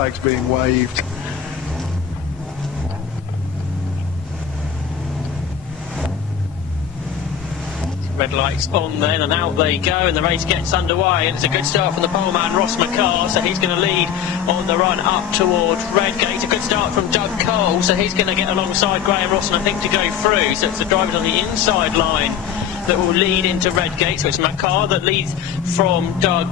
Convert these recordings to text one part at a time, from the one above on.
flags being waved. Red lights on then, and out they go, and the race gets underway, and it's a good start from the poleman Ross McCarr, so he's going to lead on the run up towards Redgate. A good start from Doug Cole, so he's going to get alongside Graham Ross, and I think to go through, so it's the drivers on the inside line that will lead into Redgate. So it's McCarr that leads from Doug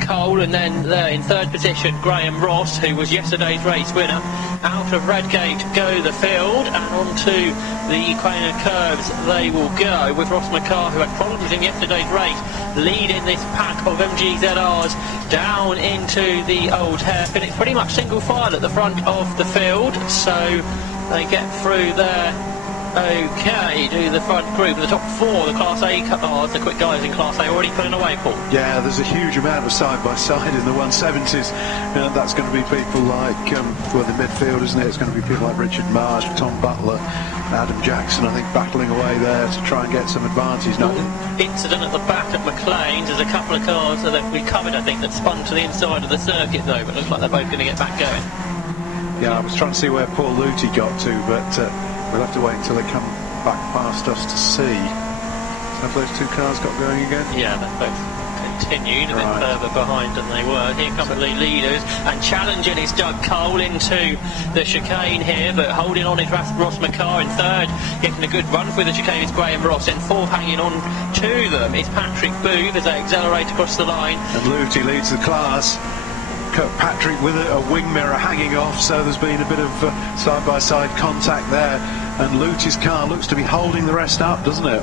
Cole, and then there in third position Graham Ross, who was yesterday's race winner. Out of Redgate go the field, and onto the Craner curves they will go, with Ross McCarr, who had problems in yesterday's race, leading this pack of MGZRs down into the old hairpin. It's pretty much single file at the front of the field, so they get through there okay, do the front group. The top four, the Class A cars, the quick guys in Class A, already pulling away, Paul. Yeah, there's a huge amount of side-by-side in the 170s. That's going to be people like, well, the midfield, isn't it? It's going to be people like Richard Marsh, Tom Butler, Adam Jackson, I think, battling away there to try and get some advantage. Incident at the back at McLean's. There's a couple of cars that we covered, I think, that spun to the inside of the circuit, though, but looks like they're both going to get back going. Yeah, I was trying to see where Paul Luty got to, but we'll have to wait until they come back past us to see. Have those two cars got going again? Yeah, they're both continued a bit further behind than they were. Here come the leaders, and challenging is Doug Cole into the chicane here, but holding on is Ross McCarr in third, getting a good run through the chicane is Graham Ross. In fourth, hanging on to them is Patrick Booth as they accelerate across the line. And Luty leads the class. Kirkpatrick with a wing mirror hanging off, so there's been a bit of side-by-side contact there, and Luty's car looks to be holding the rest up, doesn't it?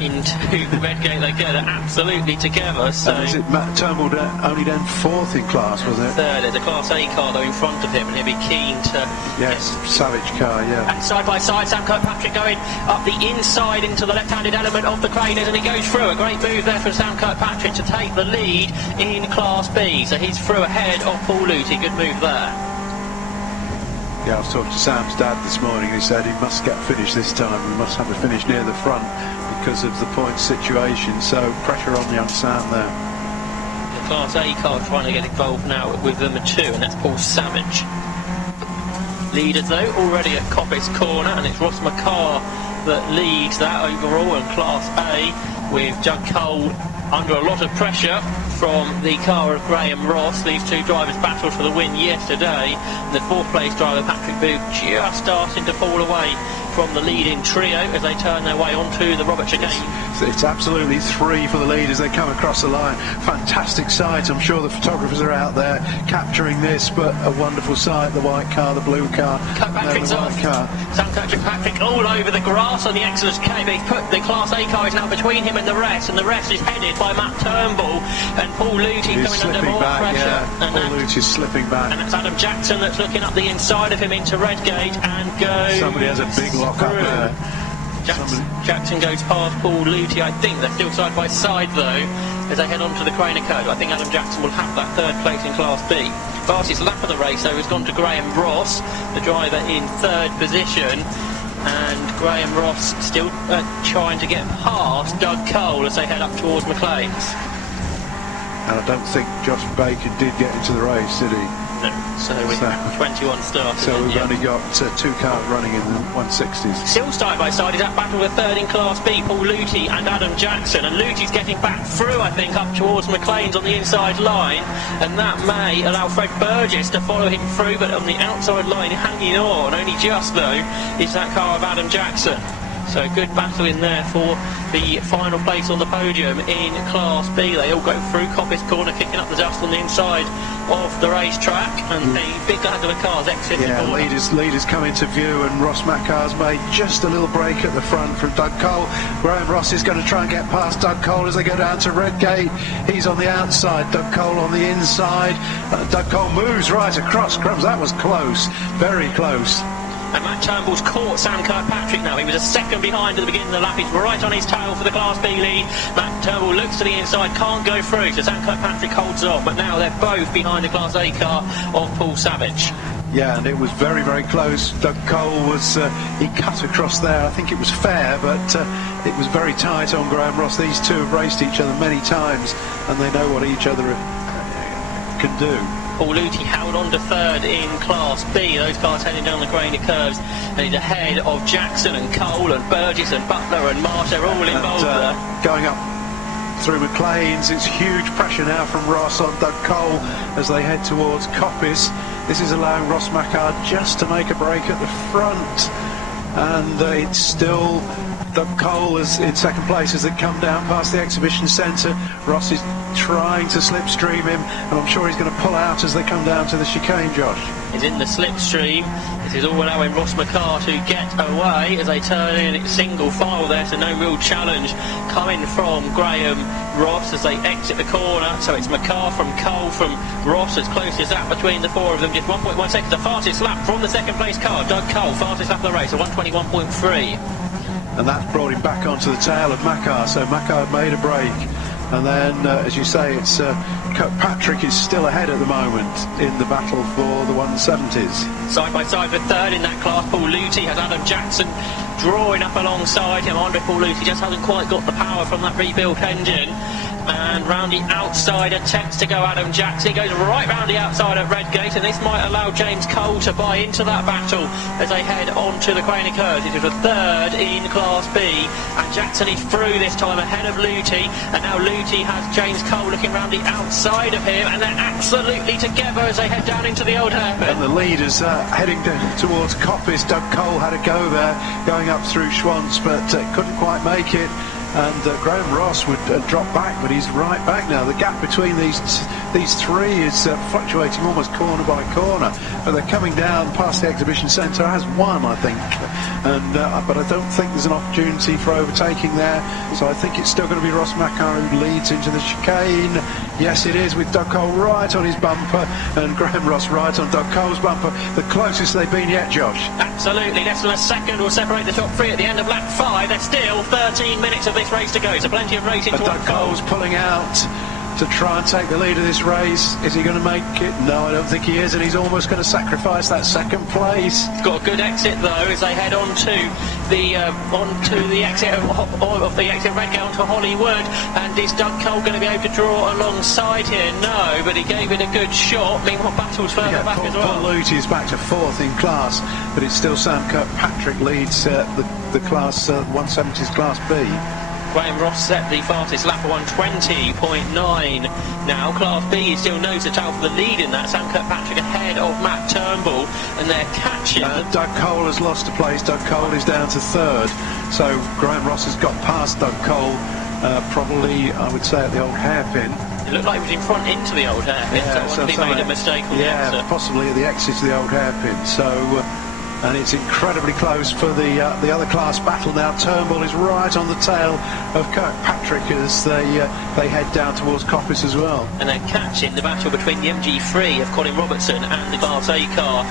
Into Redgate they go, they're absolutely together. So and is it Matt Turnbull only down fourth in class, was it? Third, there's a Class A car though in front of him, and he'll be keen to... Yes, Savage car, yeah. And side by side, Sam Kirkpatrick going up the inside into the left-handed element of the Craners, and he goes through. A great move there from Sam Kirkpatrick to take the lead in Class B. So he's through ahead of Paul Luty. Good move there. Yeah, I was talking to Sam's dad this morning. He said he must get a finish this time. We must have a finish near the front because of the point situation. So pressure on young Sam there. The Class A car trying to get involved now with number 2, and that's Paul Savage. Leaders though already at Coppice Corner, and it's Ross McCarr that leads that overall in Class A, with Doug Cole under a lot of pressure from the car of Graham Ross. These two drivers battled for the win yesterday, and the fourth place driver Patrick Booth just starting to fall away from the leading trio as they turn their way onto the Robert chicane. It's absolutely 3 for the lead as they come across the line. Fantastic sight. I'm sure the photographers are out there capturing this, but a wonderful sight. The white car, the blue car, Kirkpatrick's off. Sam Kirkpatrick all over the grass on the Exodus Cape. He's put the Class A car is now between him and the rest is headed by Matt Turnbull, and Paul Luty coming under more pressure. Yeah. And Paul Luty's slipping back. And it's Adam Jackson that's looking up the inside of him into Redgate and goes. Somebody has a big lock up there. Jackson goes past Paul Luty. I think they're still side by side though as they head on to the Craner curve. I think Adam Jackson will have that third place in Class B. Fastest lap of the race though has gone to Graham Ross, the driver in third position, and Graham Ross still trying to get past Doug Cole as they head up towards McLean's. And I don't think Josh Baker did get into the race, did he? No, so with 21 starts. So we've only got 2 cars running in the 160s. Still side by side is that battle with third in Class B, Paul Luty and Adam Jackson, and Luty's getting back through, I think, up towards McLean's on the inside line, and that may allow Fred Burgess to follow him through, but on the outside line hanging on, only just though, is that car of Adam Jackson. So good battle in there for the final place on the podium in Class B. They all go through Coppice Corner, kicking up the dust on the inside of the racetrack, and the big ladder of cars exit the corner. Leaders come into view, and Ross McCarr's made just a little break at the front from Doug Cole. Graham Ross is going to try and get past Doug Cole as they go down to Redgate. He's on the outside, Doug Cole on the inside. Doug Cole moves right across. Crumbs, that was close, very close. And Matt Turnbull's caught Sam Kirkpatrick now. He was a second behind at the beginning of the lap. He's right on his tail for the Class B lead. Matt Turnbull looks to the inside, can't go through, so Sam Kirkpatrick holds on. But now they're both behind the Class A car of Paul Savage. Yeah, and it was very, very close. Doug Cole was, he cut across there. I think it was fair, but it was very tight on Graham Ross. These two have raced each other many times, and they know what each other can do. Paul Luty held on to third in Class B. Those cars heading down the grainy curves, and he's ahead of Jackson and Cole and Burgess and Butler and Marsh. They're all involved there. Going up through McLean's, it's huge pressure now from Ross on Doug Cole as they head towards Coppice. This is allowing Ross Mackard just to make a break at the front, and it's still Doug Cole is in second place as they come down past the exhibition centre. Ross is trying to slipstream him, and I'm sure he's going to pull out as they come down to the chicane, Josh. He's in the slipstream. This is all allowing Ross Mackard to get away as they turn in single file there, so no real challenge coming from Graham Ross as they exit the corner. So it's Mackard from Cole from Ross, as close as that between the four of them. Just 1.1 seconds, the fastest lap from the second place car. Doug Cole, fastest lap of the race, a 1:21.3. And that's brought him back onto the tail of Mackard, so Mackard made a break. And then, as you say, it's Kirkpatrick is still ahead at the moment in the battle for the 170s. Side by side for third in that class, Paul Luty has Adam Jackson drawing up alongside him. Andre Paul Luty just hasn't quite got the power from that rebuilt engine. And round the outside attempts to go Adam Jackson. He goes right round the outside at Redgate, and this might allow James Cole to buy into that battle as they head on to the Craney Curves. It is a third in Class B, and Jackson is through this time ahead of Luty, and now Luty has James Cole looking round the outside of him, and they're absolutely together as they head down into the old hairpin. And the leaders heading towards Coppice. Doug Cole had a go there, going up through Schwantz, but couldn't quite make it. And Graham Ross would drop back, but he's right back now. The gap between these three is fluctuating almost corner by corner. But they're coming down past the exhibition centre as one, I think. And but I don't think there's an opportunity for overtaking there. So I think it's still going to be Ross Mackar who leads into the chicane. Yes, it is, with Doug Cole right on his bumper and Graham Ross right on Doug Cole's bumper. The closest they've been yet, Josh. Absolutely. Less than a second will separate the top three at the end of lap 5. There's still 13 minutes of this race to go, so plenty of racing to Doug Cole's pulling out to try and take the lead of this race. Is he going to make it? No, I don't think he is, and he's almost going to sacrifice that second place. He's got a good exit though as they head onto the exit of the exit Redgate onto Hollywood. And is Doug Cole going to be able to draw alongside here? No, but he gave it a good shot. Meanwhile, Battle's further back as well. Paul Luty is back to fourth in class, but it's still Sam Kirkpatrick leads the class 170s Class B. Graham Ross set the fastest lap of 1:20.9. Now Class B is still nose to tail for the lead in that. Sam Kirkpatrick ahead of Matt Turnbull, and they're catching. Doug Cole has lost a place. Doug Cole is down to third. So Graham Ross has got past Doug Cole, probably, I would say, at the old hairpin. It looked like he was in front into the old hairpin, so he made a mistake on the exit. Possibly at the exit to the old hairpin. So. And it's incredibly close for the other class battle now. Turnbull is right on the tail of Kirkpatrick as they head down towards Coppice as well. And they're catching the battle between the MG3 of Colin Robertson and the Class A car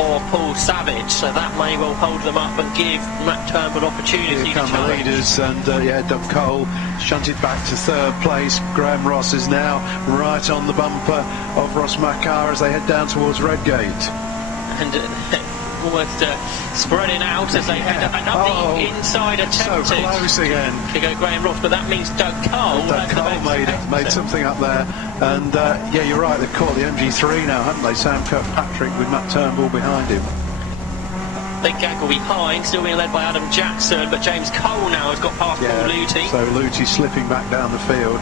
of Paul Savage. So that may well hold them up and give Matt Turnbull opportunity Here come to challenge. The leaders, and Doug Cole shunted back to third place. Graham Ross is now right on the bumper of Ross Mackar as they head down towards Redgate. And almost spreading out as they head up. Another inside attempt so close again to go Graham Ross, but that means Doug Cole. Doug Cole made something up there, and yeah, you're right, they've caught the MG3 now, haven't they? Sam Kirkpatrick with Matt Turnbull behind him. Big gaggle behind, still being led by Adam Jackson, but James Cole now has got past Paul Luty. So Luty slipping back down the field.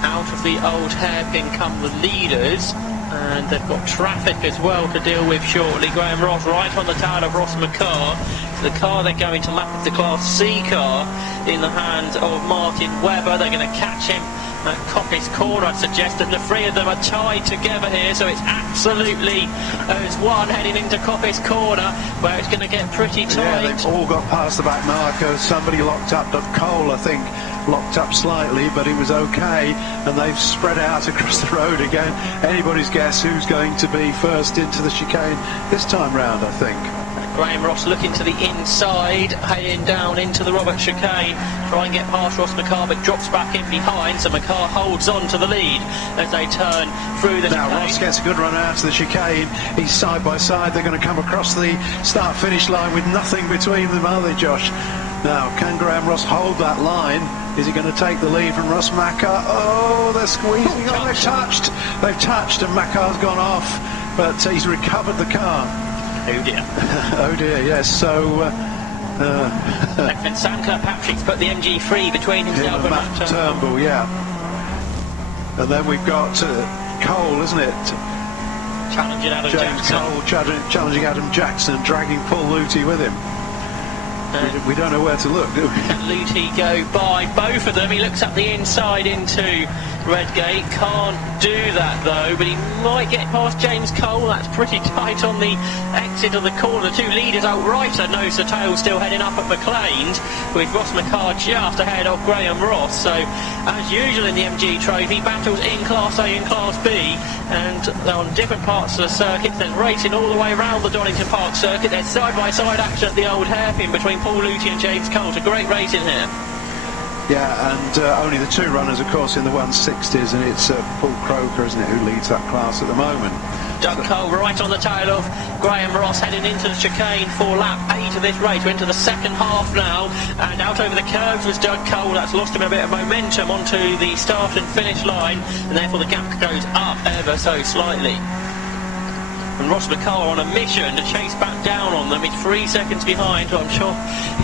Out of the old hairpin come the leaders, and they've got traffic as well to deal with shortly. Graham Ross right on the tail of Ross Mackar. So the car they're going to lap is the Class C car in the hands of Martin Webber. They're going to catch him at Coppice corner, I'd suggest, and the three of them are tied together here, so it's absolutely as one heading into Coppice corner, where it's going to get pretty tight. Yeah, they've all got past the back marker. Somebody locked up, Doug Cole, I think, locked up slightly, but it was okay, and they've spread out across the road again. Anybody's guess who's going to be first into the chicane this time round, I think. Graham Ross looking to the inside, heading down into the Robert chicane, try and get past Ross Mackar, but drops back in behind, so Mackar holds on to the lead as they turn through the chicane. Now Ross gets a good run out to the chicane. He's side by side. They're going to come across the start-finish line with nothing between them, are they, Josh? Now, can Graham Ross hold that line? Is he going to take the lead from Ross Mackar? Oh, they're squeezing. Oh, they've touched. They've touched, and Mackar's gone off, but he's recovered the car. Oh dear. Oh dear, yes. So. And Sam Kirkpatrick's put the MG3 between himself and Matt Turnbull, yeah. And then we've got Cole, isn't it? Challenging Adam James Jackson. Cole challenging Adam Jackson, dragging Paul Luty with him. We don't know where to look, do we? Can Luty go by both of them? He looks up the inside into Redgate. Can't do that though, but he might get past James Cole. That's pretty tight on the exit of the corner. Two leaders outright are nose to tail still heading up at McLean's, with Ross Mackar just ahead of Graham Ross. So as usual in the MG Trophy, battles in Class A and Class B, and on different parts of the circuit. There's racing all the way around the Donington Park circuit. There's side-by-side action at the old hairpin between Paul Luty and James Cole. It's a great racing here. Yeah, and only the two runners, of course, in the 160s, and it's Paul Croker, isn't it, who leads that class at the moment. Doug Cole right on the tail of Graham Ross, heading into the chicane for lap 8 of this race. We're into the second half now, and out over the curves was Doug Cole. That's lost him a bit of momentum onto the start and finish line, and therefore the gap goes up ever so slightly. And Ross Mackar on a mission to chase back down on them. He's 3 seconds behind, so I'm sure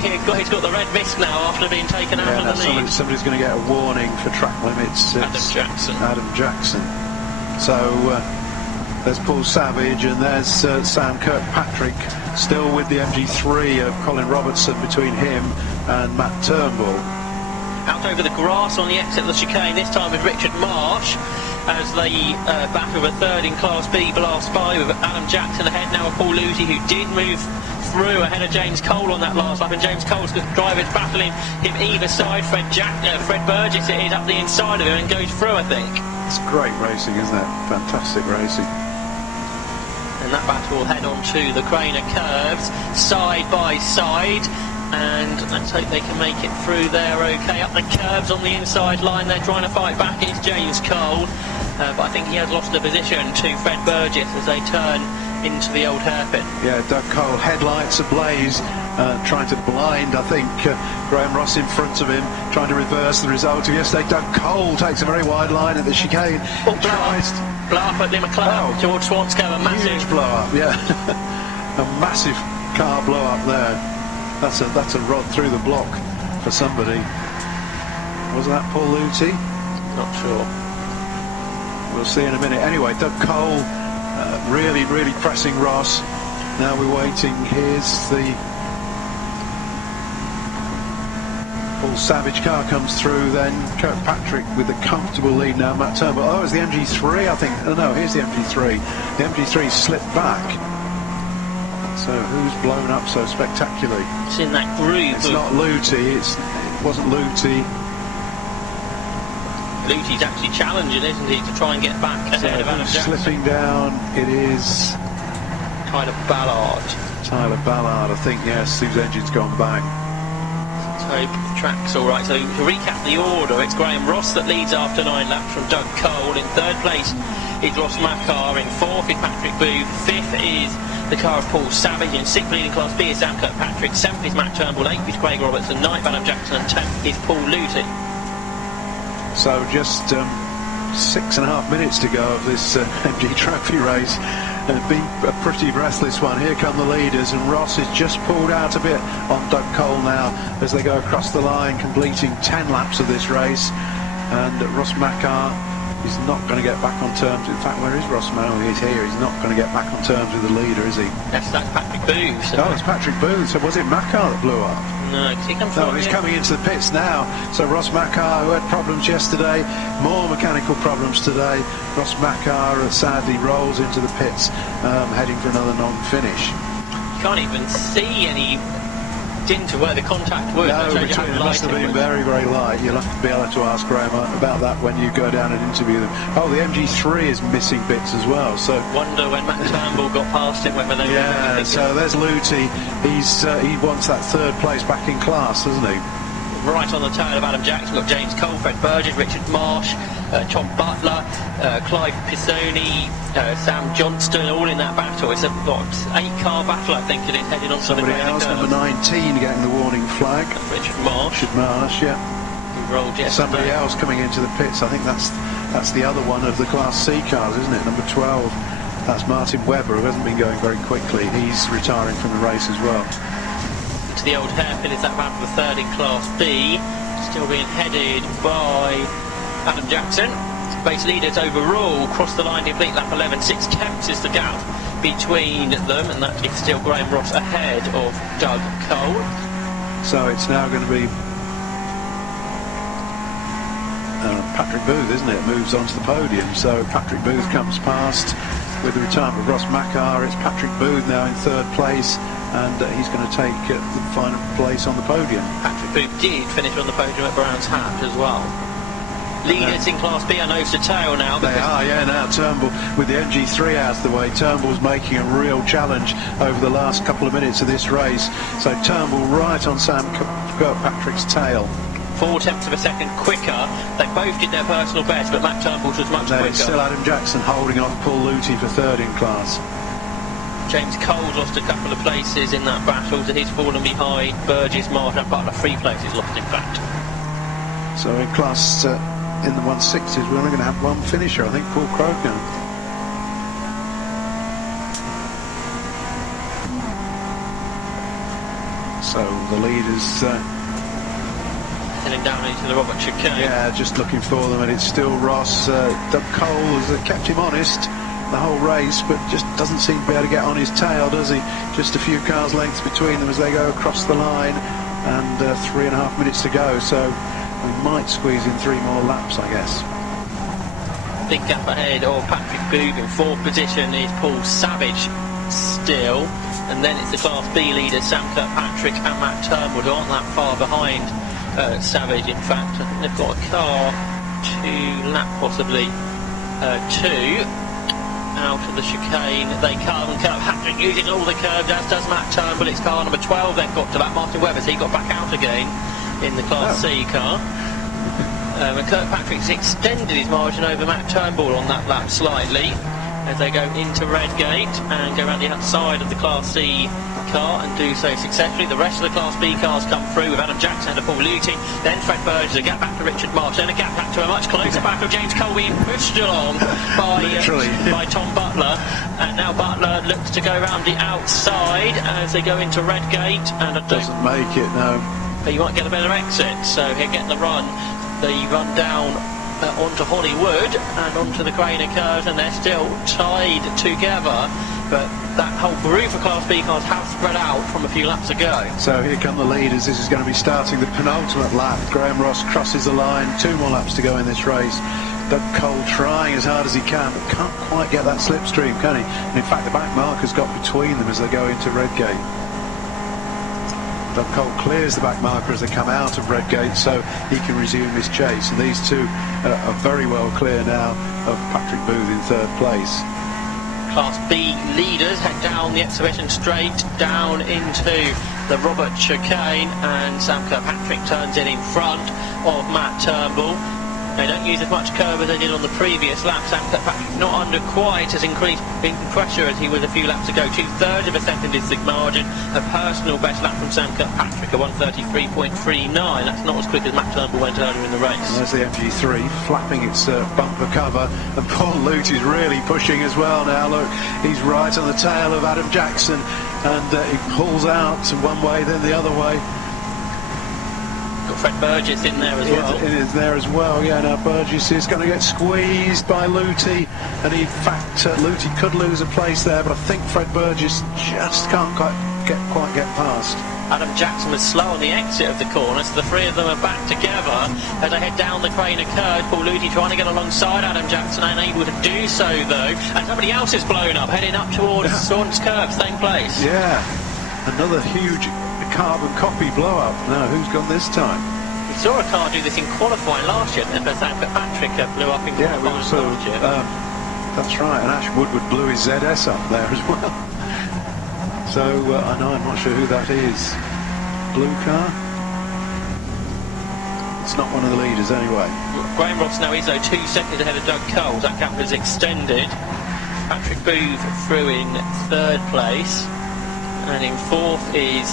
he's got the red mist now after being taken out of the lead. Somebody's going to get a warning for track limits. Adam Jackson. So there's Paul Savage, and there's Sam Kirkpatrick, still with the MG3 of Colin Robertson between him and Matt Turnbull. Out over the grass on the exit of the chicane, this time with Richard Marsh, as they battle a third in Class B, blast by with Adam Jackson ahead now of Paul Luty, who did move through ahead of James Cole on that last lap, and James Cole's got drivers battling him either side. Fred Burgess it is up the inside of him and goes through, I think. It's great racing, isn't it? Fantastic racing. And that battle will head on to the Craner curves, side by side. And let's hope they can make it through there okay. Up the curves on the inside line, they're trying to fight back. It's James Cole, but I think he has lost the position to Fred Burgess as they turn into the old hairpin. Yeah, Doug Cole, headlights ablaze, trying to blind, I think, Graham Ross in front of him, trying to reverse the result of yesterday. Doug Cole takes a very wide line at the chicane. Blow up at Limmer Club. George Swansco, a massive huge blow up, yeah. A massive car blow up there. That's a rod through the block for somebody. Was that Paul Luty? Not sure. We'll see in a minute. Anyway, Doug Cole really pressing Ross. Now we're waiting. Here's the Paul Savage car comes through. Then Kirkpatrick with a comfortable lead now. Matt Turnbull. Oh, it's the MG3, I think. Oh, no, here's the MG3. The MG3 slipped back. So who's blown up so spectacularly? It's in that groove. It's not Luty. It wasn't Luty. Luty's actually challenging, isn't he, to try and get back ahead of Adam Jackson. Slipping down, it is Tyler Ballard. Tyler Ballard, I think, yes, whose engine's gone bang. Let's hope the track's all right. So to recap the order, it's Graham Ross that leads after 9 laps from Doug Cole. In third place is Ross Mackar. In fourth is Patrick Booth. Fifth is the car of Paul Savage. In sixth leading Class B is Sam Kirkpatrick. Seventh is Matt Turnbull. Eighth is Craig Robertson. Ninth Adam Jackson. And 10th is Paul Luty. So just 6.5 minutes to go of this MG Trophy race. It's been a pretty breathless one. Here come the leaders, and Ross is just pulled out a bit on Doug Cole now as they go across the line, completing 10 laps of this race. And Ross Mackar is not going to get back on terms. In fact, where is Ross Mackar? He's here. He's not going to get back on terms with the leader, is he? Yes, that's Patrick Booth. So it's Patrick Booth. So was it Mackar that blew up? No, he comes No, he's coming into the pits now. So Ross Mackar, who had problems yesterday, more mechanical problems today. Ross Mackar sadly rolls into the pits, heading for another non-finish. You can't even see any dint of where the contact was. No, between them must have been very light. You'll have to be able to ask Graham about that when you go down and interview them. Oh, the MG3 is missing bits as well. So wonder when Matt Turnbull got past it, whether they were so there's Luty. He wants that third place back in class, doesn't he? Right on the tail of Adam Jackson. We've got James Cole, Fred Burgess, Richard Marsh, Tom Butler, Clive Pisoni, Sam Johnston, all in that battle. It's a 8-car battle, I think it is, heading on to the Somebody else, number 19, getting the warning flag. Richard Marsh. Richard Marsh, yeah. Who rolled yesterday. Somebody else coming into the pits. I think that's the other one of the Class C cars, isn't it? Number 12. That's Martin Webber, who hasn't been going very quickly. He's retiring from the race as well. To the old hairpin is that battle for third in Class B. Still being headed by Adam Jackson. Base leaders overall cross the line to complete lap 11. 6/10 is the gap between them, and that is still Graham Ross ahead of Doug Cole. So it's now going to be Patrick Booth, isn't it? Moves onto the podium. So Patrick Booth comes past with the retirement of Ross Macar. It's Patrick Booth now in third place, and he's going to take the final place on the podium. Patrick Booth did finish on the podium at Brown's Hat as well. Leaders in Class B are nose to tail now. They are, yeah, now Turnbull, with the MG3 out of the way, Turnbull's making a real challenge over the last couple of minutes of this race. So Turnbull right on Sam Kirkpatrick's tail. 0.4 of a second quicker. They both did their personal best, but Matt Turnbull's was much quicker. Still Adam Jackson holding on Paul Luthi for third in class. James Cole's lost a couple of places in that battle, so he's fallen behind Burgess, Marsh and Butler. 3 places lost, in fact. So in class, in the 160s, we're only going to have one finisher, I think, Paul Croker. So the leaders heading down into the Robert chicane. Yeah, just looking for them, and it's still Ross. Doug Cole has kept him honest the whole race, but just doesn't seem to be able to get on his tail, does he? Just a few cars lengths between them as they go across the line, and 3.5 minutes to go, so we might squeeze in 3 more laps, I guess. Big gap ahead of Patrick Booth. In 4th position is Paul Savage still, and then it's the Class B leaders Sam Kirkpatrick and Matt Turnbull, who aren't that far behind Savage. In fact, I think they've got a car to lap possibly 2 out of the chicane. They come, Kirkpatrick using all the curves, as does Matt Turnbull. It's car number 12 then got to that. Martin Webber, so he got back out again in the Class C car. And Kirkpatrick's extended his margin over Matt Turnbull on that lap slightly as they go into Redgate and go around the outside of the Class C car and do so successfully. The rest of the Class B cars come through with Adam Jackson and Paul Luthi, then Fred Burgess, a gap back to Richard Marsh, then a gap back to a much closer battle. James Cole being pushed along by Tom Butler, and now Butler looks to go around the outside as they go into Redgate, and doesn't make it, no. But you might get a better exit, so he'll get the run. They run down onto Hollywood and onto the Craner curves, and they're still tied together, but that whole group of Class B cars have spread out from a few laps ago. So here come the leaders. This is going to be starting the penultimate lap. Graham Ross crosses the line. 2 more laps to go in this race. Doug Cole trying as hard as he can, but can't quite get that slipstream, can he? And in fact, the back marker's got between them as they go into Redgate. Doug Cole clears the back marker as they come out of Redgate, so he can resume his chase. And these two are very well clear now of Patrick Booth in 3rd place. Class B leaders head down the exhibition straight down into the Robert chicane, and Sam Kirkpatrick turns in front of Matt Turnbull. They don't use as much curve as they did on the previous lap. Sam Kirkpatrick not under quite as increased in pressure as he was a few laps ago. 2/3 of a second is the margin. A personal best lap from Sam Kirkpatrick, a 1:33.39. That's not as quick as Matt Turnbull went earlier in the race. And there's the MG3 flapping its bumper cover, and Paul Luthi is really pushing as well now. Look, he's right on the tail of Adam Jackson, and he pulls out one way then the other way. Got Fred Burgess in there as well. It is there as well, yeah. Now Burgess is going to get squeezed by Luthi, and in fact Luthi could lose a place there, but I think Fred Burgess just can't quite get past. Adam Jackson was slow on the exit of the corner, so the 3 of them are back together as they head down the Craner curve. Paul Luthi trying to get alongside Adam Jackson, unable to do so though, and somebody else is blown up, heading up towards Saunts Curve, same place. Yeah, another huge carbon copy blow up. Now who's gone this time? We saw a car do this in qualifying last year, and Sam Kirkpatrick blew up in qualifying last year. That's right, and Ash Woodward blew his ZS up there as well. So I know, I'm not sure who that is. Blue car? It's not one of the leaders anyway. Graham Ross now is though 2 seconds ahead of Doug Coles. That gap has extended. Patrick Booth through in 3rd place, and in 4th is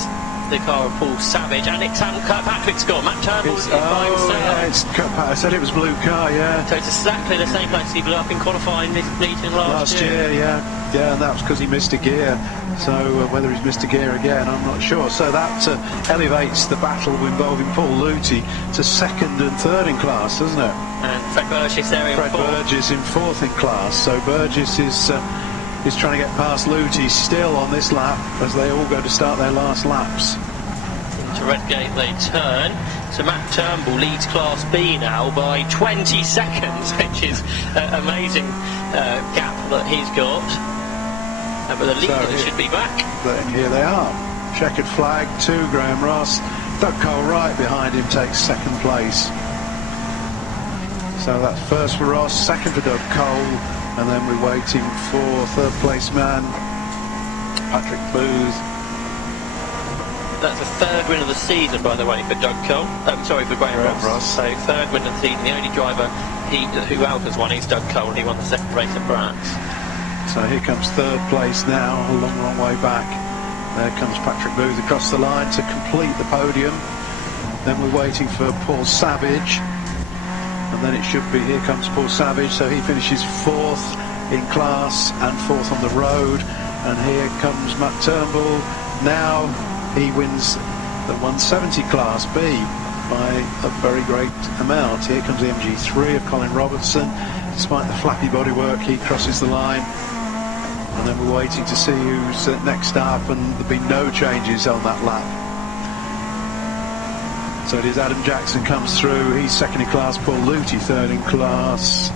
the car of Paul Savage, and it's Kirkpatrick's gone. Matt Turnbull is by himself. Yeah, it's Kirkpatrick. I said it was blue car, yeah. So it's exactly the same place he blew up in qualifying this meeting last year. Yeah, and that was because he missed a gear. So whether he's missed a gear again, I'm not sure. So that elevates the battle involving Paul Lutie to 2nd and 3rd in class, doesn't it? And Fred Burgess there in 4th. Fred Burgess in 4th in class. So Burgess is trying to get past Lutie still on this lap as they all go to start their last laps. Into Redgate they turn. So Matt Turnbull leads Class B now by 20 seconds, which is an amazing gap that he's got. But the leaders should be back. Here they are. Checkered flag to Graham Ross. Doug Cole right behind him takes 2nd place. So that's 1st for Ross, 2nd for Doug Cole, and then we're waiting for 3rd place man, Patrick Booth. That's the 3rd win of the season, by the way, for Doug Cole. For Graham Ross. So 3rd win of the season. The only driver who else has won is Doug Cole. He won the 2nd race at Brats. So here comes 3rd place now, a long way back. There comes Patrick Booth across the line to complete the podium. Then we're waiting for Paul Savage. And then it should be, here comes Paul Savage, so he finishes 4th in class and 4th on the road. And here comes Matt Turnbull. Now he wins the 170 Class B by a very great amount. Here comes the MG3 of Colin Robertson. Despite the flappy bodywork, he crosses the line. And then we're waiting to see who's next up, and there'll be no changes on that lap. So it is Adam Jackson comes through, he's 2nd in class, Paul Lutie 3rd in class,